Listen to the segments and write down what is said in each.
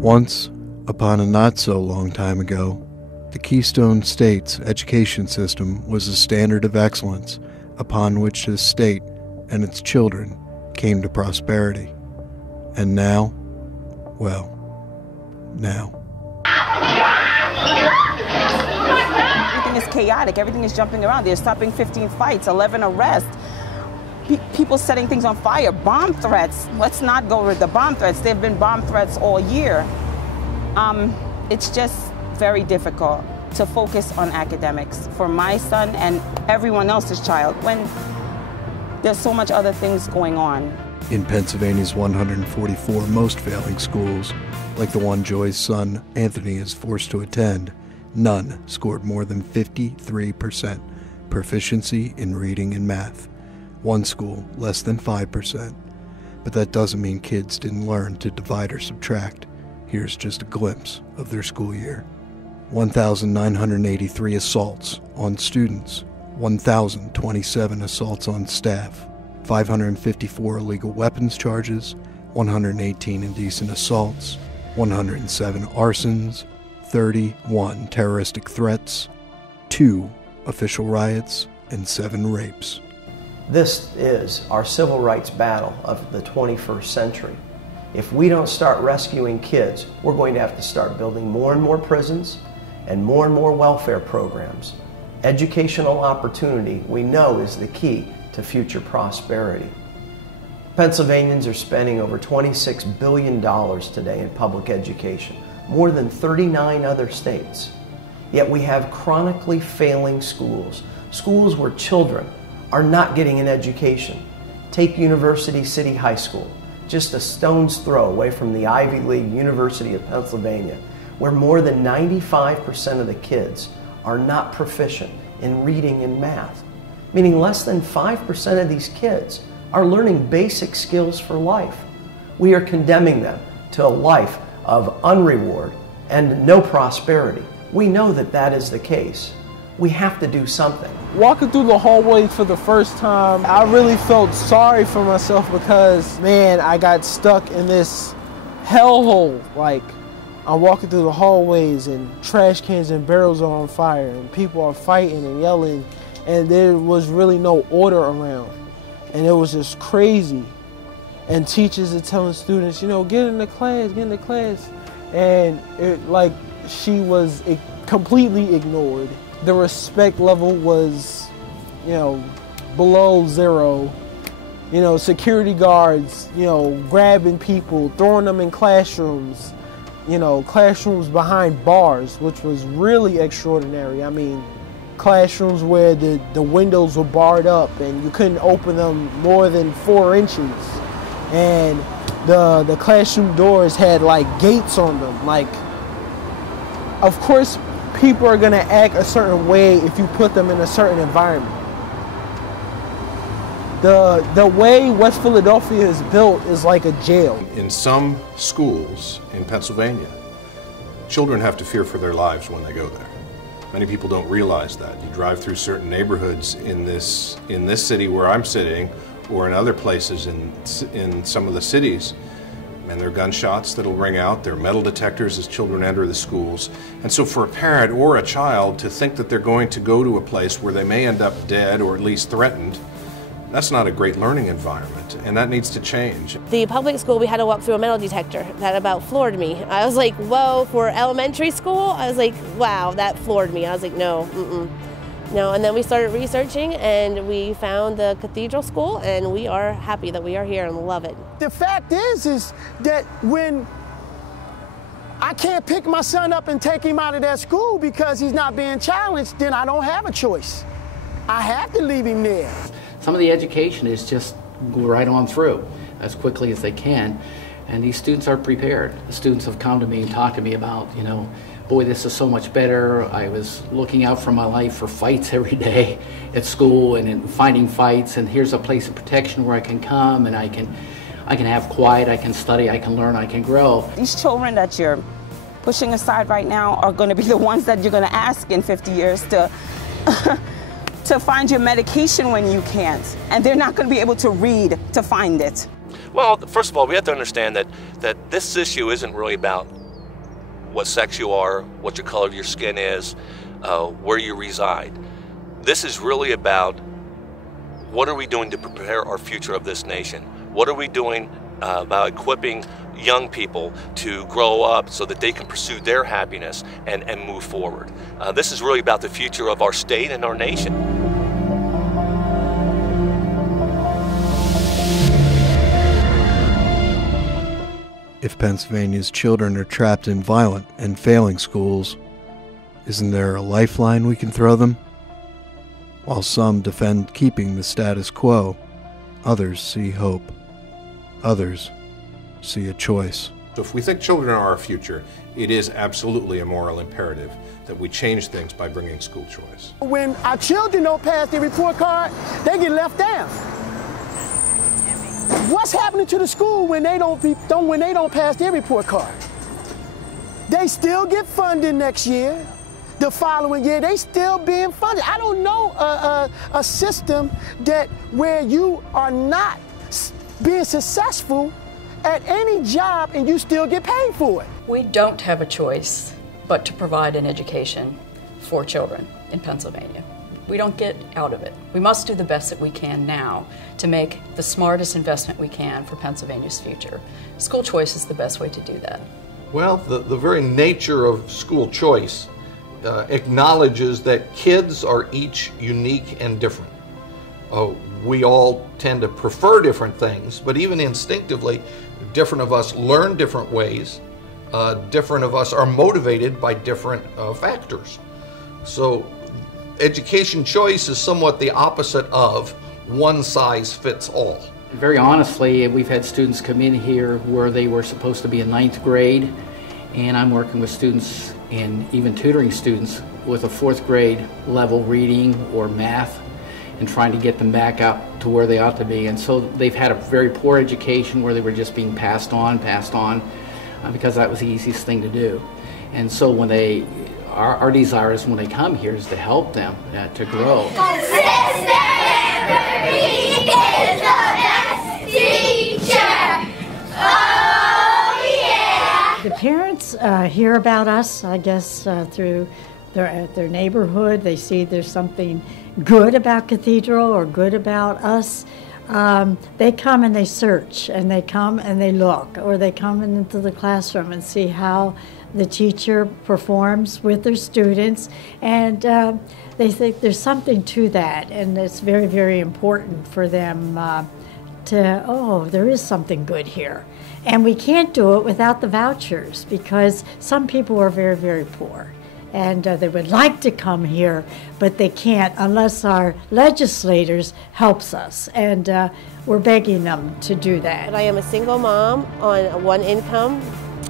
Once, upon a not-so-long time ago, the Keystone State's education system was a standard of excellence upon which this state and its children came to prosperity. And now, well, now. Everything is chaotic. Everything is jumping around. They're stopping 15 fights, 11 arrests. People setting things on fire, bomb threats. Let's not go with the bomb threats. There have been bomb threats all year. It's just very difficult to focus on academics for my son and everyone else's child when there's so much other things going on. In Pennsylvania's 144 most failing schools, like the one Joy's son Anthony is forced to attend, none scored more than 53% proficiency in reading and math. One school less than 5%. But that doesn't mean kids didn't learn to divide or subtract. Here's just a glimpse of their school year. 1,983 assaults on students, 1,027 assaults on staff, 554 illegal weapons charges, 118 indecent assaults, 107 arsons, 31 terroristic threats, 2 official riots, and 7 rapes. This is our civil rights battle of the 21st century. If we don't start rescuing kids, we're going to have to start building more and more prisons and more welfare programs. Educational opportunity, we know, is the key to future prosperity. Pennsylvanians are spending over $26 billion today in public education, more than 39 other states. Yet we have chronically failing schools, schools where children are not getting an education. Take University City High School, just a stone's throw away from the Ivy League University of Pennsylvania, where more than 95% of the kids are not proficient in reading and math, meaning less than 5% of these kids are learning basic skills for life. We are condemning them to a life of unreward and no prosperity. We know that that is the case. We have to do something. Walking through the hallway for the first time, I really felt sorry for myself because, man, I got stuck in this hellhole. Like, I'm walking through the hallways and trash cans and barrels are on fire and people are fighting and yelling and there was really no order around. And it was just crazy. And teachers are telling students, you know, get in the class, get in the class. And she was completely ignored. The respect level was, below zero. Security guards, grabbing people, throwing them in classrooms, classrooms behind bars, which was really extraordinary. I mean, classrooms where the windows were barred up and you couldn't open them more than 4 inches. And the classroom doors had like gates on them. Like, of course, people are going to act a certain way if you put them in a certain environment. The way West Philadelphia is built is like a jail. In some schools in Pennsylvania, children have to fear for their lives when they go there. Many people don't realize that. You drive through certain neighborhoods in this city where I'm sitting, or in other places in some of the cities, and there are gunshots that'll ring out, there are metal detectors as children enter the schools. And so for a parent or a child to think that they're going to go to a place where they may end up dead or at least threatened, that's not a great learning environment, and that needs to change. The public school, we had to walk through a metal detector. That about floored me. I was like, whoa, for elementary school? I was like, wow, that floored me. I was like, no, No, and then we started researching and we found the cathedral school and we are happy that we are here and love it. The fact is that when I can't pick my son up and take him out of that school because he's not being challenged, then I don't have a choice. I have to leave him there. Some of the education is just go right on through as quickly as they can, and these students are prepared. The students have come to me and talked to me about, boy, this is so much better. I was looking out for my life for fights every day at school and finding fights, and here's a place of protection where I can come and I can have quiet, I can study, I can learn, I can grow. These children that you're pushing aside right now are going to be the ones that you're going to ask in 50 years to find your medication when you can't, and they're not going to be able to read to find it. Well, first of all, we have to understand that this issue isn't really about what sex you are, what your color of your skin is, where you reside. This is really about what are we doing to prepare our future of this nation? What are we doing about equipping young people to grow up so that they can pursue their happiness and move forward? This is really about the future of our state and our nation. If Pennsylvania's children are trapped in violent and failing schools, isn't there a lifeline we can throw them? While some defend keeping the status quo, others see hope. Others see a choice. So if we think children are our future, it is absolutely a moral imperative that we change things by bringing school choice. When our children don't pass their report card, they get left down. What's happening to the school when they don't pass their report card? They still get funded next year. The following year, they still being funded. I don't know a system where you are not being successful at any job and you still get paid for it. We don't have a choice but to provide an education for children in Pennsylvania. We don't get out of it. We must do the best that we can now to make the smartest investment we can for Pennsylvania's future. School choice is the best way to do that. Well, the very nature of school choice acknowledges that kids are each unique and different. We all tend to prefer different things, but even instinctively, different of us learn different ways. Different of us are motivated by different factors. So education choice is somewhat the opposite of one size fits all. Very honestly, we've had students come in here where they were supposed to be in 9th grade, and I'm working with students and even tutoring students with a 4th grade level reading or math and trying to get them back up to where they ought to be. And so they've had a very poor education where they were just being passed on, because that was the easiest thing to do. And so when our desire is when they come here is to help them to grow. Sister Liberty is the best teacher. Oh yeah! The parents hear about us, I guess, through their neighborhood. They see there's something good about Cathedral or good about us. They come and they search, and they come and they look, or they come into the classroom and see how the teacher performs with their students, and they think there's something to that, and it's very, very important for them there is something good here. And we can't do it without the vouchers, because some people are very, very poor. And they would like to come here, but they can't unless our legislators helps us. And we're begging them to do that. I am a single mom on one income,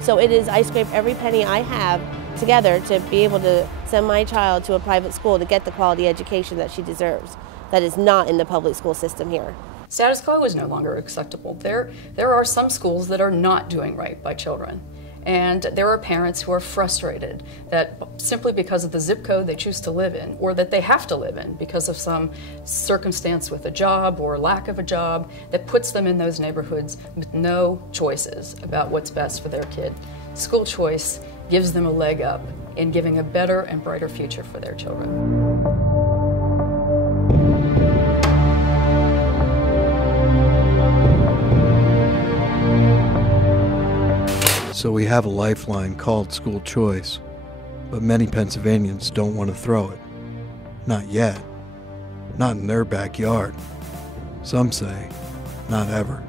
so I scrape every penny I have together to be able to send my child to a private school to get the quality education that she deserves. That is not in the public school system here. Status quo is no longer acceptable. There are some schools that are not doing right by children. And there are parents who are frustrated that simply because of the zip code they choose to live in, or that they have to live in because of some circumstance with a job or lack of a job, that puts them in those neighborhoods with no choices about what's best for their kid. School choice gives them a leg up in giving a better and brighter future for their children. So we have a lifeline called school choice, but many Pennsylvanians don't want to throw it. Not yet. Not in their backyard. Some say, not ever.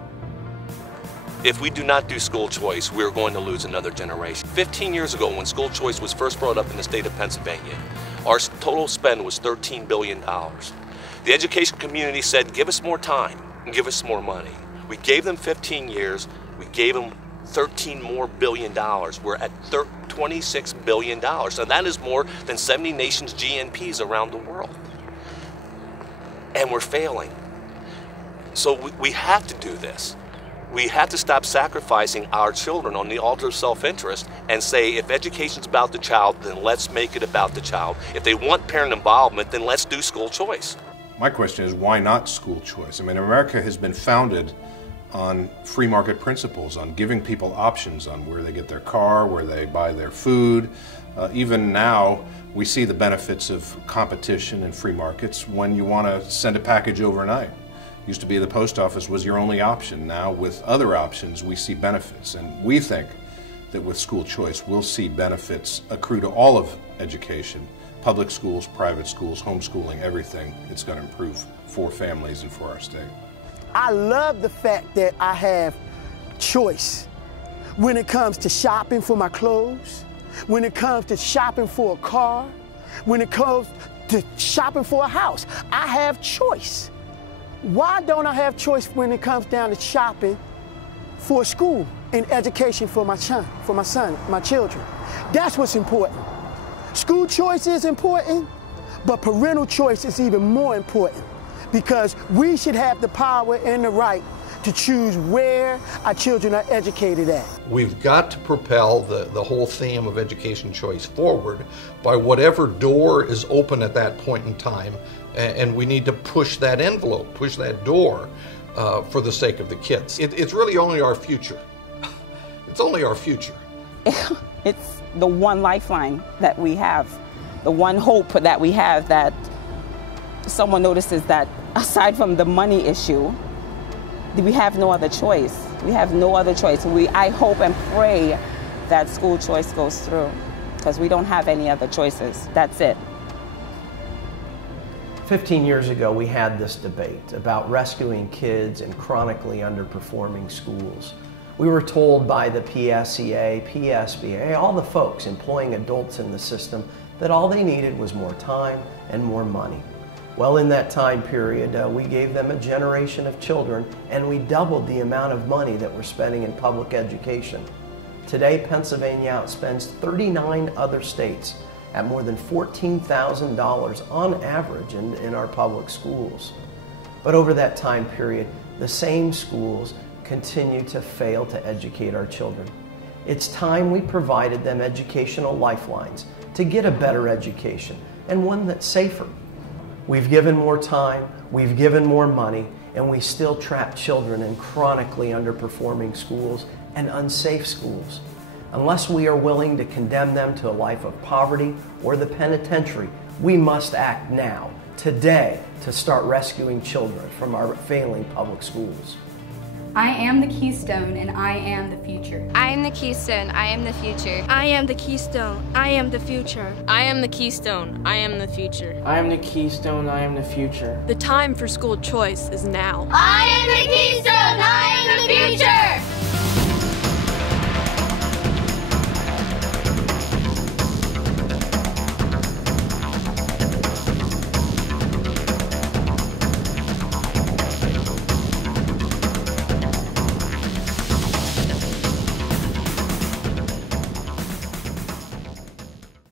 If we do not do school choice, we're going to lose another generation. 15 years ago, when school choice was first brought up in the state of Pennsylvania, our total spend was $13 billion. The education community said, give us more time and give us more money. We gave them 15 years, we gave them $13 billion more. We're at $26 billion. Now that is more than 70 nations' GNPs around the world. And we're failing. So we have to do this. We have to stop sacrificing our children on the altar of self-interest and say, if education's about the child, then let's make it about the child. If they want parent involvement, then let's do school choice. My question is, why not school choice? I mean, America has been founded on free market principles, on giving people options on where they get their car, where they buy their food. Even now, we see the benefits of competition and free markets when you want to send a package overnight. Used to be the post office was your only option. Now, with other options, we see benefits. And we think that with school choice, we'll see benefits accrue to all of education, public schools, private schools, homeschooling, everything. It's going to improve for families and for our state. I love the fact that I have choice when it comes to shopping for my clothes, when it comes to shopping for a car, when it comes to shopping for a house. I have choice. Why don't I have choice when it comes down to shopping for school and education for my son, my children? That's what's important. School choice is important, but parental choice is even more important, because we should have the power and the right to choose where our children are educated at. We've got to propel the whole theme of education choice forward by whatever door is open at that point in time, and we need to push that envelope, push that door for the sake of the kids. It's really only our future. It's only our future. It's the one lifeline that we have, the one hope that we have, that someone notices that aside from the money issue, we have no other choice. We have no other choice. I hope and pray that school choice goes through, because we don't have any other choices. That's it. 15 years ago, we had this debate about rescuing kids in chronically underperforming schools. We were told by the PSEA, PSBA, all the folks employing adults in the system, that all they needed was more time and more money. Well, in that time period, we gave them a generation of children, and we doubled the amount of money that we're spending in public education. Today, Pennsylvania outspends 39 other states at more than $14,000 on average in our public schools. But over that time period, the same schools continue to fail to educate our children. It's time we provided them educational lifelines to get a better education, and one that's safer. We've given more time, we've given more money, and we still trap children in chronically underperforming schools and unsafe schools. Unless we are willing to condemn them to a life of poverty or the penitentiary, we must act now, today, to start rescuing children from our failing public schools. I am the keystone and I am the future. I am the keystone, I am the future. I am the keystone, I am the future. I am the keystone, I am the future. I am the keystone, I am the future. The time for school choice is now. I am the keystone, I am the future.